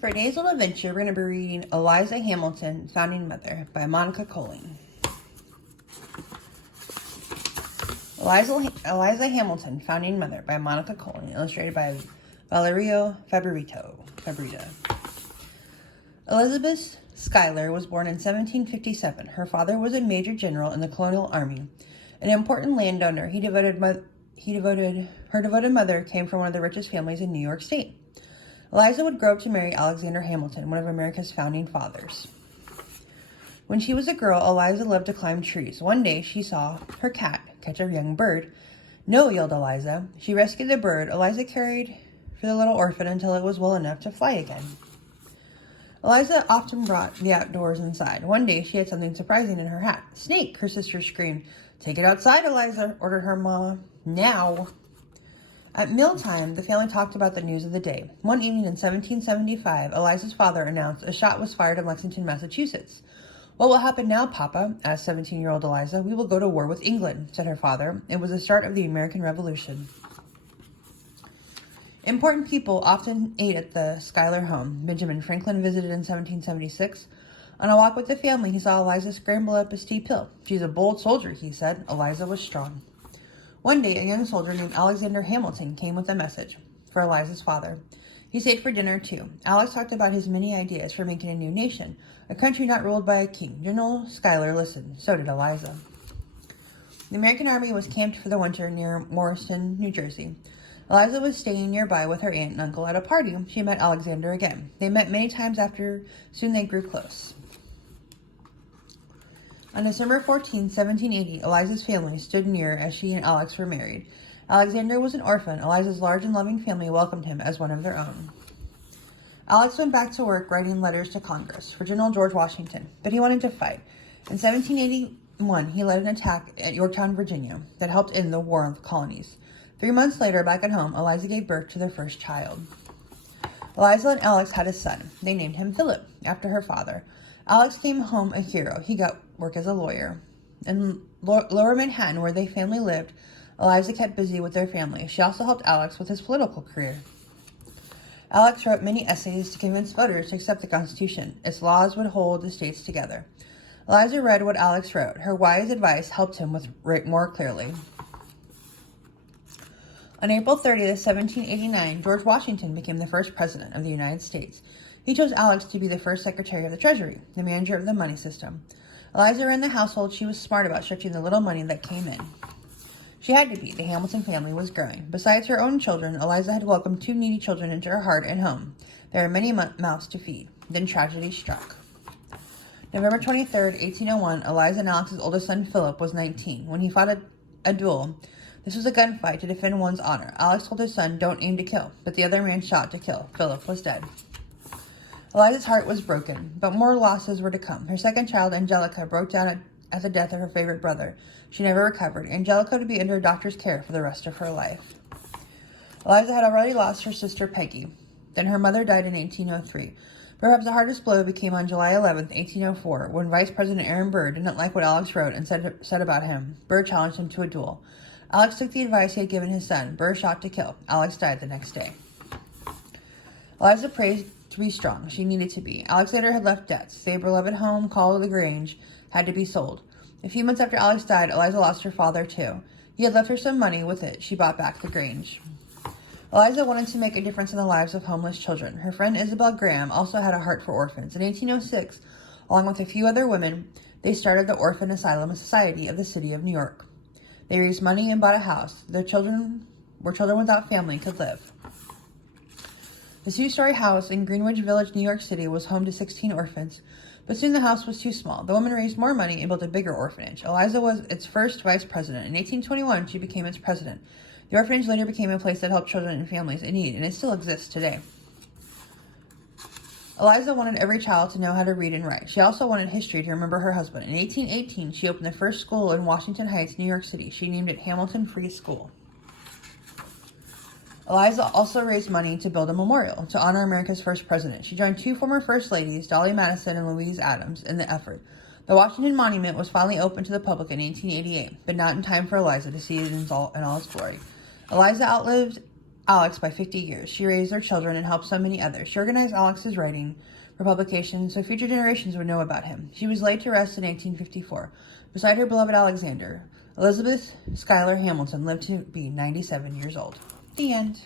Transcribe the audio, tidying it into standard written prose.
For today's little adventure, we're going to be reading Eliza Hamilton, Founding Mother by Monica Colling. Eliza Hamilton, Founding Mother by Monica Colling, illustrated by Valerio Fabrita. Elizabeth Schuyler was born in 1757. Her father was a major general in the colonial army, an important landowner. Her devoted mother came from one of the richest families in New York State. Eliza would grow up to marry Alexander Hamilton, one of America's founding fathers. When she was a girl, Eliza loved to climb trees. One day, she saw her cat catch a young bird. "No," yelled Eliza. She rescued the bird. Eliza cared for the little orphan until it was well enough to fly again. Eliza often brought the outdoors inside. One day, she had something surprising in her hat. "Snake!" her sister screamed. "Take it outside," Eliza ordered her mama. "Now!" At mealtime, the family talked about the news of the day. One evening in 1775, Eliza's father announced a shot was fired in Lexington, Massachusetts. "What will happen now, Papa?" asked 17-year-old Eliza. "We will go to war with England," said her father. It was the start of the American Revolution. Important people often ate at the Schuyler home. Benjamin Franklin visited in 1776. On a walk with the family, he saw Eliza scramble up a steep hill. "She's a bold soldier," he said. Eliza was strong. One day, a young soldier named Alexander Hamilton came with a message for Eliza's father. He stayed for dinner, too. Alex talked about his many ideas for making a new nation, a country not ruled by a king. General Schuyler listened. So did Eliza. The American army was camped for the winter near Morristown, New Jersey. Eliza was staying nearby with her aunt and uncle. At a party, she met Alexander again. They met many times after. Soon they grew close. On December 14, 1780, Eliza's family stood near as she and Alex were married. Alexander was an orphan. Eliza's large and loving family welcomed him as one of their own. Alex went back to work writing letters to Congress for General George Washington, but he wanted to fight. In 1781, he led an attack at Yorktown, Virginia, that helped end the War of the Colonies. 3 months later, back at home, Eliza gave birth to their first child. Eliza and Alex had a son. They named him Philip, after her father. Alex came home a hero. He got work as a lawyer. In Lower Manhattan, where their family lived, Eliza kept busy with their family. She also helped Alex with his political career. Alex wrote many essays to convince voters to accept the Constitution. Its laws would hold the states together. Eliza read what Alex wrote. Her wise advice helped him write more clearly. On April 30th, 1789, George Washington became the first president of the United States. He chose Alex to be the first Secretary of the Treasury, the manager of the money system. Eliza ran the household. She was smart about stretching the little money that came in. She had to be. The Hamilton family was growing. Besides her own children, Eliza had welcomed 2 needy children into her heart and home. There were many mouths to feed. Then tragedy struck. November 23rd, 1801, Eliza and Alex's oldest son, Philip, was 19. When he fought a duel, this was a gunfight to defend one's honor. Alex told his son, "Don't aim to kill," but the other man shot to kill. Philip was dead. Eliza's heart was broken, but more losses were to come. Her second child, Angelica, broke down at the death of her favorite brother. She never recovered. Angelica would be under a doctor's care for the rest of her life. Eliza had already lost her sister, Peggy. Then her mother died in 1803. Perhaps the hardest blow came on July 11, 1804, when Vice President Aaron Burr didn't like what Alex wrote and said about him. Burr challenged him to a duel. Alex took the advice he had given his son. Burr shot to kill. Alex died the next day. Eliza prayed to be strong. She needed to be. Alexander had left debts. Their beloved home, called the Grange, had to be sold. A few months after Alex died, Eliza lost her father, too. He had left her some money. With it, she bought back the Grange. Eliza wanted to make a difference in the lives of homeless children. Her friend Isabel Graham also had a heart for orphans. In 1806, along with a few other women, they started the Orphan Asylum Society of the city of New York. They raised money and bought a house. Their children without family could live. The 2-story house in Greenwich Village, New York City, was home to 16 orphans, but soon the house was too small. The women raised more money and built a bigger orphanage. Eliza was its first vice president. In 1821, she became its president. The orphanage later became a place that helped children and families in need, and it still exists today. Eliza wanted every child to know how to read and write. She also wanted history to remember her husband. In 1818, she opened the first school in Washington Heights, New York City. She named it Hamilton Free School. Eliza also raised money to build a memorial to honor America's first president. She joined 2 former First Ladies, Dolly Madison and Louise Adams, in the effort. The Washington Monument was finally opened to the public in 1888, but not in time for Eliza to see it in all its glory. Eliza outlived Alex by 50 years. She raised their children and helped so many others. She organized Alex's writing for publication so future generations would know about him. She was laid to rest in 1854 beside her beloved Alexander. Elizabeth Schuyler Hamilton lived to be 97 years old. The end.